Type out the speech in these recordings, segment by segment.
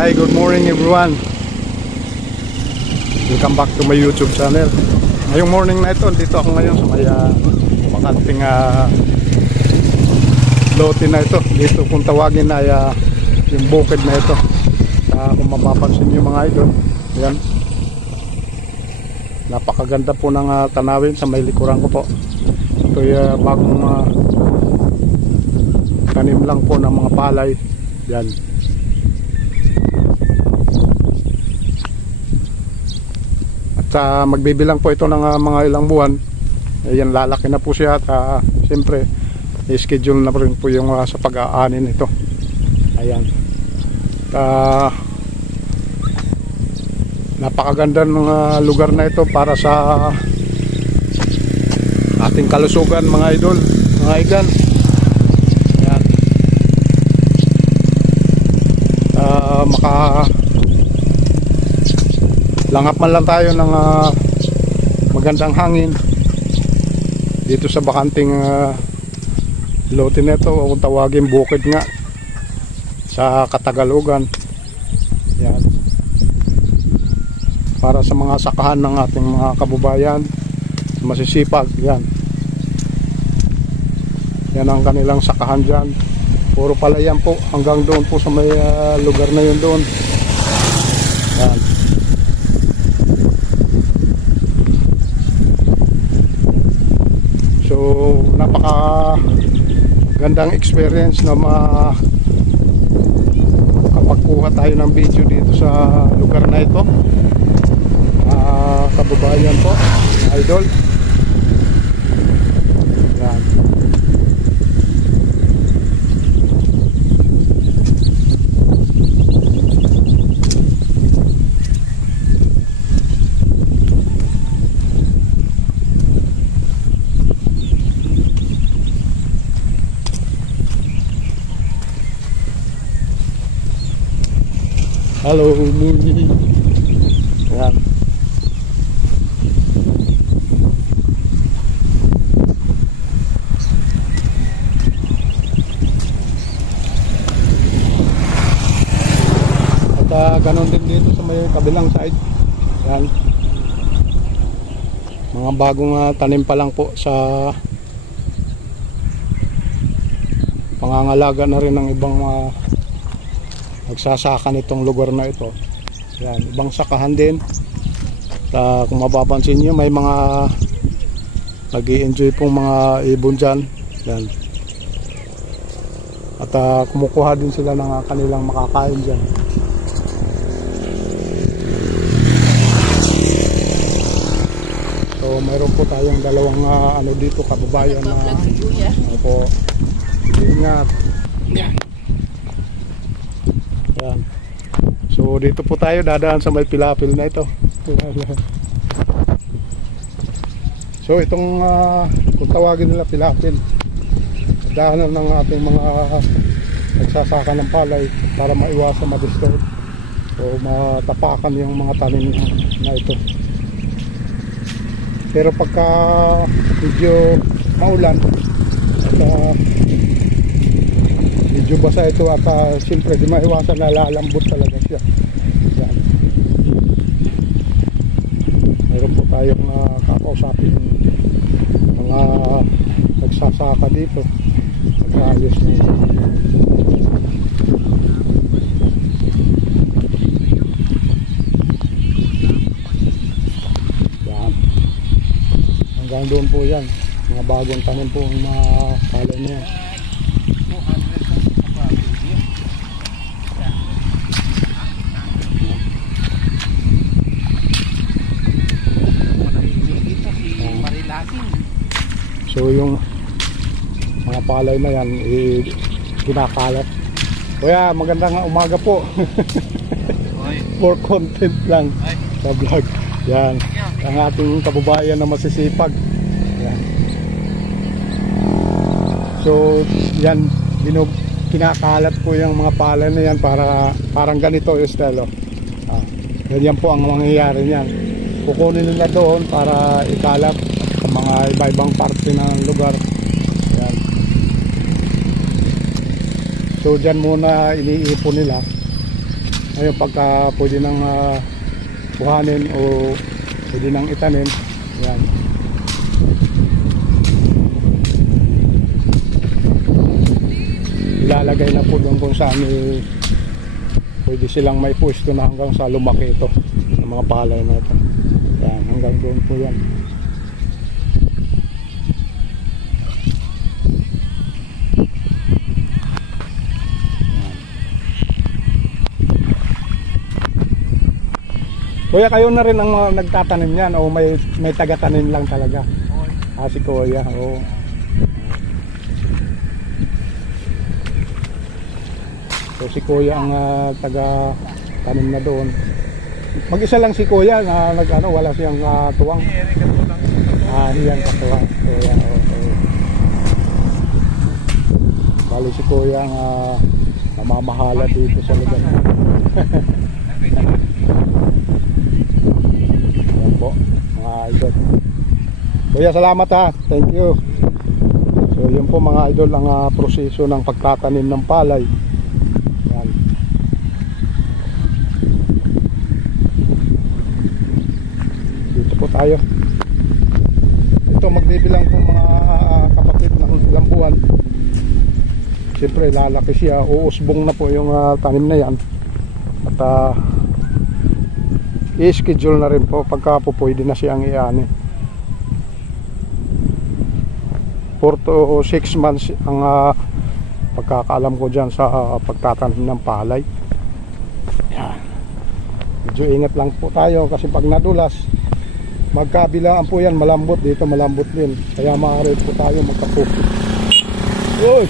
Hi, good morning everyone. Welcome back to my YouTube channel. Ngayong morning na ito, dito ako ngayon sa may bakanting lote na ito. Dito kung tawagin na yung bukid na ito. Kung mapapansin nyo mga idol, yan. Napakaganda po ng tanawin sa may likuran ko po. Ito yung bagong tanim lang po ng mga palay. Yan. At magbibilang po ito ng mga ilang buwan. Ayan, lalaki na po siya. At siyempre i-schedule na rin po yung sa pag-aanin ito. Ayan. Napakaganda ng lugar na ito para sa ating kalusugan mga idol, mga igan. Ayan. Langap man lang tayo ng magandang hangin dito sa bakanting lote nito, o kung tawagin bukid nga sa Katagalugan. Yan. Para sa mga sakahan ng ating mga kababayan masisipag. Yan. Yan ang kanilang sakahan dyan. Puro palayan po hanggang doon po sa may lugar na yun doon. Yan. So napaka gandang experience na makapagkuha tayo ng video dito sa lugar na ito, kababayan po, idol. Yan. Hello, Muni. Yan. At ganon din dito sa may kabilang side. Yan. Mga bagong tanim pa lang po sa pangangalaga na rin ng ibang nagsasaka nitong lugar na ito. Yan, ibang sakahan din. Kung mapapansin nyo, may mga nag-i-enjoy pong mga ibon dyan. Yan. At kumukuha din sila ng kanilang makakain dyan. So mayroon po tayong dalawang ano dito, kababayan na po. Ingat. Yan. Yan. So dito po tayo dadaan sa may pilapil na ito. So itong kung tawagin nila pilapil, daanan ng ating mga nagsasaka ng palay para maiwasan ma-disturb o matapakan yung mga tanim na ito. Pero pagka medyo maulan at medyo basa ito at siyempre di maiwasan na lalambot talaga siya. Yan. Mayroon po tayong kakausapin mga nagsasaka dito. Nag-aayos nito. Yan. Hanggang doon po yan. Mga bagong tanim po ang mga palay na yan. So yung mga palay na yan kinakalat. Kuya, magandang umaga po. For content lang sa vlog. Yan, ang ating kababayan na masisipag. Yan. So yan, kinakalat po yung mga palay na yan para parang ganito yung estilo. Ganyan po ang mangyayari niyan. Kukunin nila doon para ikalat sa mga iba-ibang parte ng lugar. Yan. So dyan muna iniipon nila Ngayon pagka pwede nang buhanin o pwede nang itanim, yan. Ilalagay na po doon kung saan pwede silang may pwesto na hanggang sa lumaki ito ng mga palay na ito. Yan, hanggang doon po yan. Kuya, kayo na rin ang mga nagtatanim yan o may taga-tanim lang talaga? Si Kuya, oo. So si Kuya ang taga-tanim na doon. Mag-isa lang si Kuya na wala siyang tuwang. Yan katuwang. Kuya, oo. Bali si Kuya ang namamahala dito sa lugar. Po, mga idol. Kuya, salamat ha. Thank you. So yun po mga idol ang proseso ng pagtatanim ng palay. Yan. Dito po tayo. Ito magbibilang po mga kapatid ng ilang buwan. Siyempre lalaki siya. Uusbong na po yung tanim na yan. At i-schedule na rin po pagka po pwede na siyang iani. 4 to 6 months ang pagkakaalam ko dyan sa pagtatanim ng palay. Yan. Medyo ingat lang po tayo kasi pag nadulas, magkabilaan po yan, malambot dito, malambot din, kaya maaari po tayo magkapukit. Uy!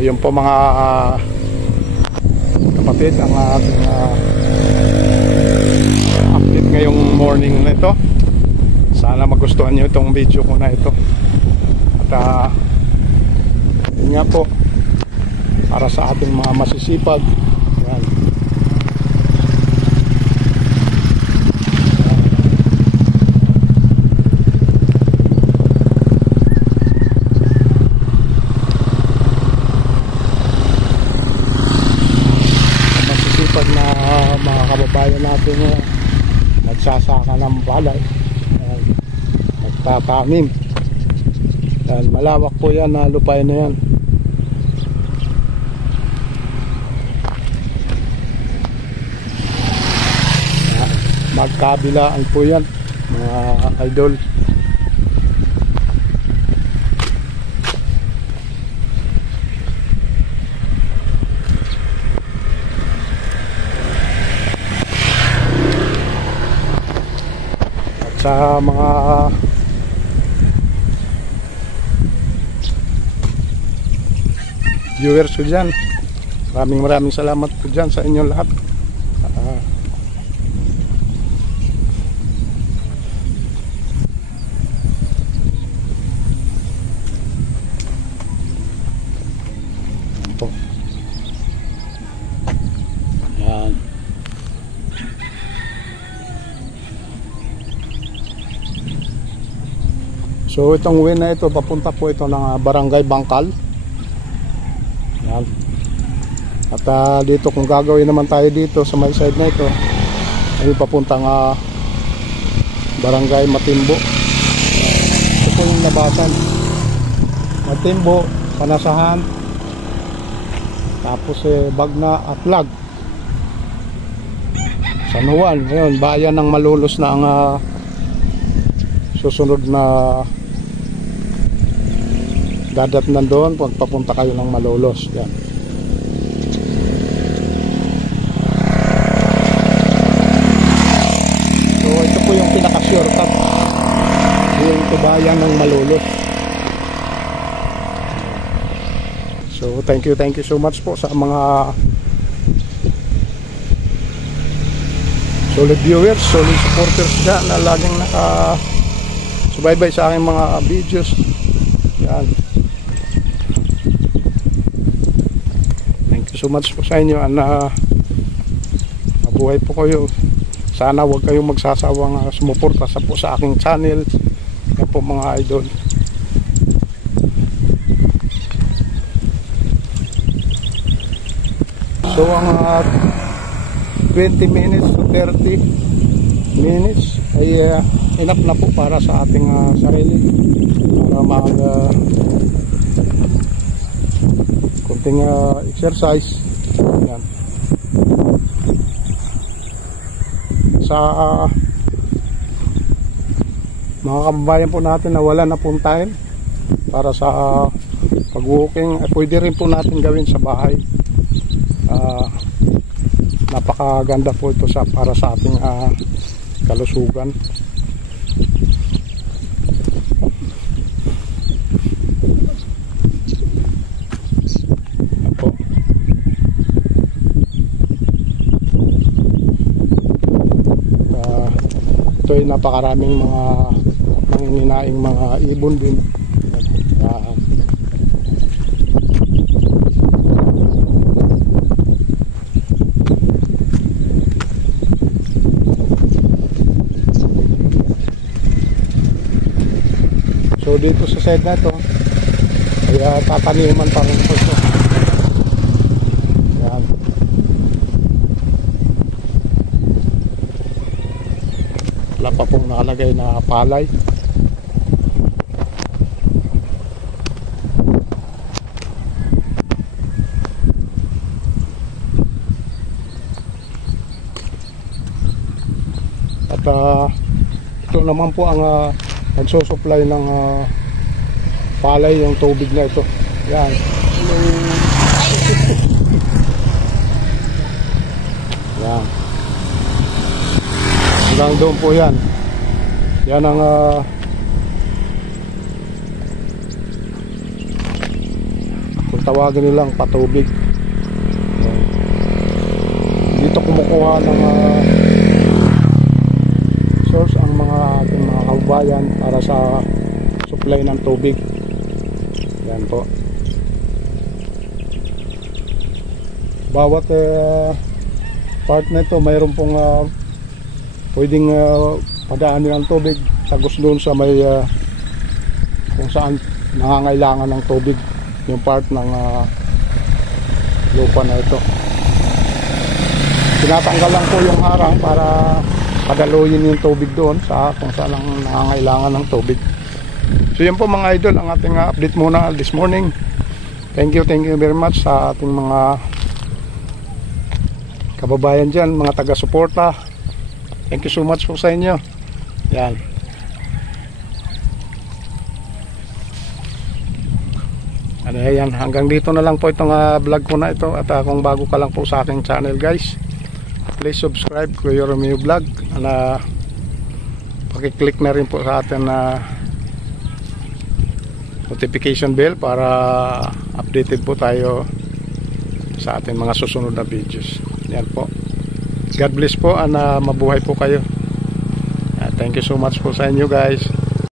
Yun po mga kapatid ang ating update ngayong morning na ito. Sana magustuhan nyo itong video ko na ito. At yun nga po, para sa ating mga masisipag, yan. Mga kababayan natin nagsasaka ng palay, nagtatanim. Malawak po yan na lupain na yan. Magkabilaan po yan mga idol. Sa mga viewers ko dyan, maraming salamat po dyan sa inyong lahat. Yan. So itong way na ito, papunta po ito ng Barangay Bangkal. Yan. At dito kung gagawin naman tayo dito sa may side na ito, ay papuntang Barangay Matimbo. Ito po yung labasan. Matimbo, Panasahan, tapos Bagna at Lag. San Juan, ngayon bayan ng Malolos na ang susunod na dadat nandoon, papunta kayo ng Malolos. Yan. So ito po yung pinaka-shortcut, yung tubayan ng Malolos. So thank you so much po sa mga solid viewers, solid supporters dyan na laging nakasubaybay sa aking mga videos. Yan. so much po sa inyo, mabuhay po kayo. Sana huwag kayong magsasawang sumuporta sa aking channel. Yan po mga idol. So ang 20 minutes to 30 minutes ay enough na po para sa ating sarili, para mag kunting exercise. Yan. Sa mga kababayan po natin na wala na pong time para sa pag-walking, pwede rin po natin gawin sa bahay. Napakaganda po ito para sa ating kalusugan. Apo. Ito ay napakaraming mga nanginginaing mga ibon din. So dito sa side na ito ay tataniman pa rin po ito. Yan. Wala pa pong nakalagay na palay. At ito naman po ang nagsusupply ng palay, yung tubig na ito. Yan. Yan. Hanggang doon po yan. Yan ang kung tawagin nilang patubig. Yan. Dito kumukuha ng source ang mga ating mga kababayan para sa supply ng tubig. Yan po. Bawat part na ito mayroon pong pwedeng padaanin ng tubig tagos doon sa may kung saan nangangailangan ng tubig, yung part ng lupa na ito. Tinatanggal lang po yung harang para padaluyin yung tubig doon sa kung saan ang nangangailangan ng tubig. So yan po mga idol, ang ating update muna this morning. Thank you very much sa ating mga kababayan dyan, mga taga-suporta. Thank you so much po sa inyo. Yan. Yan, hanggang dito na lang po itong vlog ko na ito. At kung bago ka lang po sa aking channel guys, please subscribe Kuya Romeo Vlog. Pakiclick na rin po sa atin na notification bell para updated po tayo sa ating mga susunod na videos. Yan po. God bless po, mabuhay po kayo. Thank you so much po sa inyo guys.